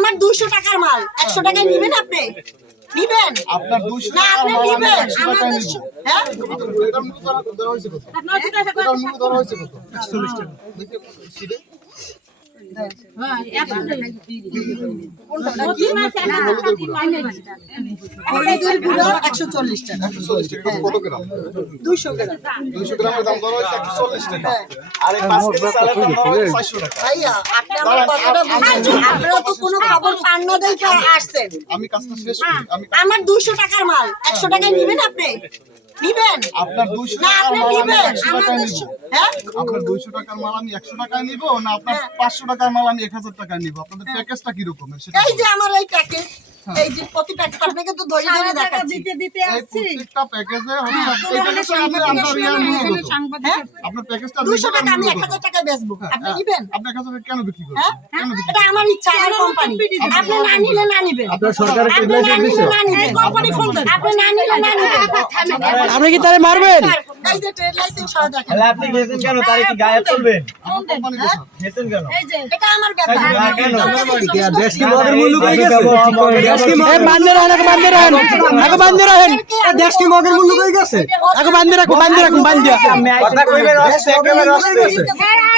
আমার দুশো টাকার মাল। একশো টাকায় নিবেন আপনি? নিবেন? আপনার 200 না আপনি নিবেন। 100 আমার টাকায় দুশো নিব। হ্যাঁ? আপনার মূল্য ধরা- ধরা হয়েছে কত? এটার মূল্য ধরা হয়েছে কত? দেখি, সিটে? হলুদের গুঁড়ো একশো চল্লিশ টাকা কত গ্রাম? দুশো গ্রাম 200 গ্রামের দাম ধরা হয়েছে 140 টাকা। আর এই পাঁচ কেজি চালের দাম ধরা হয়েছে 400 টাকা। ভাইয়া আপনি আমার কথাটা বুঝছেন আপনারা তো কোনো খবর পান না দেখে আসছেন আমি কাজটা শেষ আমি আমার দুশো টাকার মাল একশো টাকায় নিবেন আপনি নিবেন আপনার 200 না টাকার আপনি মাল আমি নিবেন 100 আমার টাকায় নিব। হ্যাঁ? আপনার 200 টাকার মাল আমি 100 টাকায় নিব না আপনার 500 টাকার মাল আমি 1000 টাকায় নিব। আপনাদের প্যাকেজটা কি রকমের সেটা এই যে আমার এই প্যাকেজ এই যে প্রতি প্যাকেজ আপনাকে তো ধরে ধরে দেখাচ্ছি এই প্রত্যেকটা প্যাকেজে হচ্ছে এই প্যাকেজটা আপনার আন্ডার ইয়ার মূল্য কত? হ্যাঁ আপনার প্যাকেজটা দুশো দেখে টাকা আমি মূল্য এক হাজার টাকায় বেচবো আপনি হ্যাঁ, নিবেন আপনি 1000 টাকা কেন বিক্রি করবেন হ্যাঁ কেন বিক্রি এটা আমার ইচ্ছা আমার কোম্পানি আপনি না নিলে না নিবেন আপনার সরকার আপনি না নিলে না নিবেন কোম্পানি ফোন আপনি না নিলে না নিবেন আপনি কি তারে মারবেন এই যে ট্রেড লাইসেন্স সহ দেখেন। তাহলে আপনি গেছেন কেন? তারে কি গায়ে তুলবেন আমার কোম্পানি কোথায়? গেছেন কেন? এটা আমার ব্যাপার। কেন? দেশ কি মগের মূল্য কই গেছে। দেশ কি মগের বান্ধে রাখেন আগে বান্ধে রাখেন আগে বান্ধে রাখেন দেশ কি মগের মূল্য কই গেছে। আগে বান্ধে রাখুন বান্ধে রাখুন বান্ধে কথা কইবেন অস্তে একেবারে অস্তে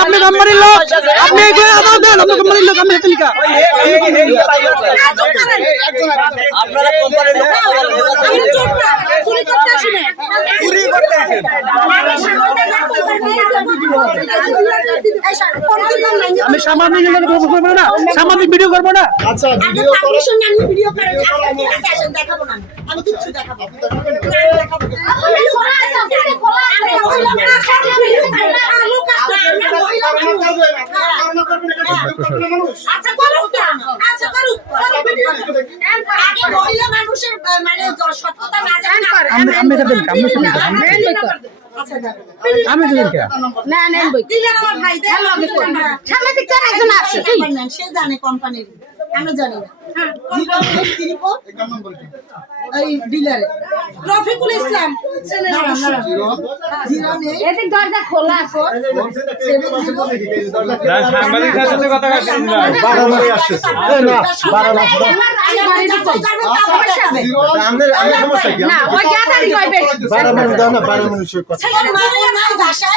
আপনি কোম্পানির লোক? আপনি এই আমার দেন আপনি কোম্পানির লোক আমি হেতু লিখা এই একজন আপনারা কোম্পানির লোক আমি চোর করতে চুরি করতে আসেন। সাংবাদিক করব না? সাংবাদিক ভিডিও করব না? আচ্ছা ভিডিও দেখাবো না। আমি। আমি কিচ্ছু দেখাবো না। না, আমি দেখাবো না। আমি খোলা আছে, আমি খোলা আছে। আমি মহিলা মানুষ, আমি video করি না। আমি লোক আছে, আমি মহিলা মানুষ। আচ্ছা, করুক তো। আচ্ছা, করুক। করুক video করুক। আগে মহিলা মানুষের মানে সত্যতা না জানে না। আমি আমি সাথে আমি সাথে আচ্ছা, দেখো। আমি সাথে লিখা আমার ভাই, দেন আমাকে করুন। নাম্বার নেন, সে জানে কোম্পানির আমরা জানি না। এই ডিলারে রফিকুল ইসলাম। দরজা খোলা আছে।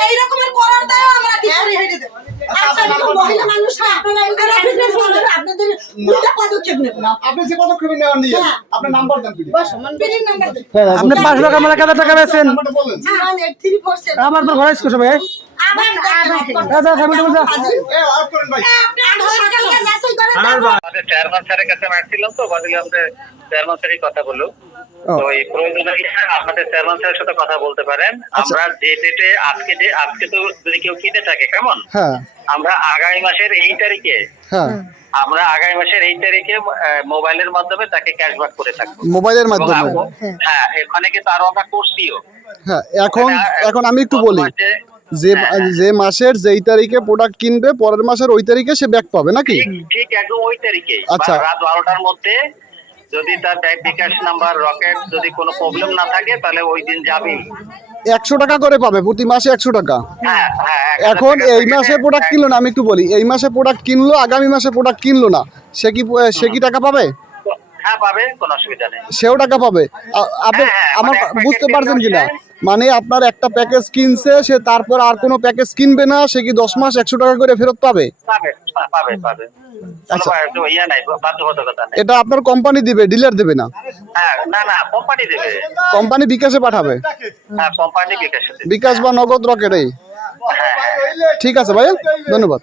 এইরকমের করার দায় আমরা মহিলা মানুষ না আপনারা এগুলো business করবেন, আপনাদের উল্টা পদক্ষেপ নেবেন আপনি যে পদক্ষেপ নেওয়ার নিয়ে। আপনার নাম্বার দেন আপনি পাঁচশো টাকা টাকা আমার তো ঘরে সবাই। চেয়ারম্যান স্যারের কাছে তো চেয়ারম্যান স্যারই কথা বলল। তো এই প্রয়োজনে আমাদের চেয়ারম্যান স্যারের সাথে কথা বলতে পারেন? আমরা যে ডেটে আজকে আজকে তো যদি কেউ কিনে থাকে কেমন? হ্যাঁ। আমরা আগামী মাসের এই তারিখে হ্যাঁ। আমরা আগামী মাসের এই তারিখে মোবাইলের মাধ্যমে তাকে ক্যাশব্যাক করে থাকব। মোবাইলের মাধ্যমে? হ্যাঁ। এখানে কিন্তু আরও আমরা করছিও হ্যাঁ এখন এখন আমি একটু বলি। যে হ্যাঁ, যে মাসের যেই তারিখে প্রোডাক্ট কিনবে পরের মাসের ওই তারিখে সে ব্যাক পাবে নাকি? ঠিক ঠিক একদম ওই তারিখে। আচ্ছা। রাত বারোটার মধ্যে যদি তার ব্যাংক বিকাশ নাম্বার রকেট যদি কোনো প্রবলেম না থাকে তাহলে ওই দিন যাবেই। একশো টাকা করে পাবে প্রতি মাসে একশো টাকা। হ্যাঁ হ্যাঁ এখন এই মাসে প্রোডাক্ট কিনলো না আমি একটু বলি এই মাসে প্রোডাক্ট কিনলো আগামী মাসে প্রোডাক্ট কিনলো না সে কি সে কি টাকা পাবে? হ্যাঁ সেও টাকা পাবে। আপনি আমার মানে বুঝতে পারছেন কিনা। মানে আপনার একটা প্যাকেজ কিনছে সে তারপর আর কোনো প্যাকেজ কিনবে না সে কি দশ মাস একশো টাকা করে ফেরত পাবে? আচ্ছা। ইয়ে এটা আপনার কোম্পানি দিবে ডিলার দেবে না? হ্যাঁ কোম্পানি বিকাশে পাঠাবে? হ্যাঁ বিকাশ বা নগদ রকেট এই হ্যাঁ হ্যাঁ। ঠিক আছে ভাই ধন্যবাদ।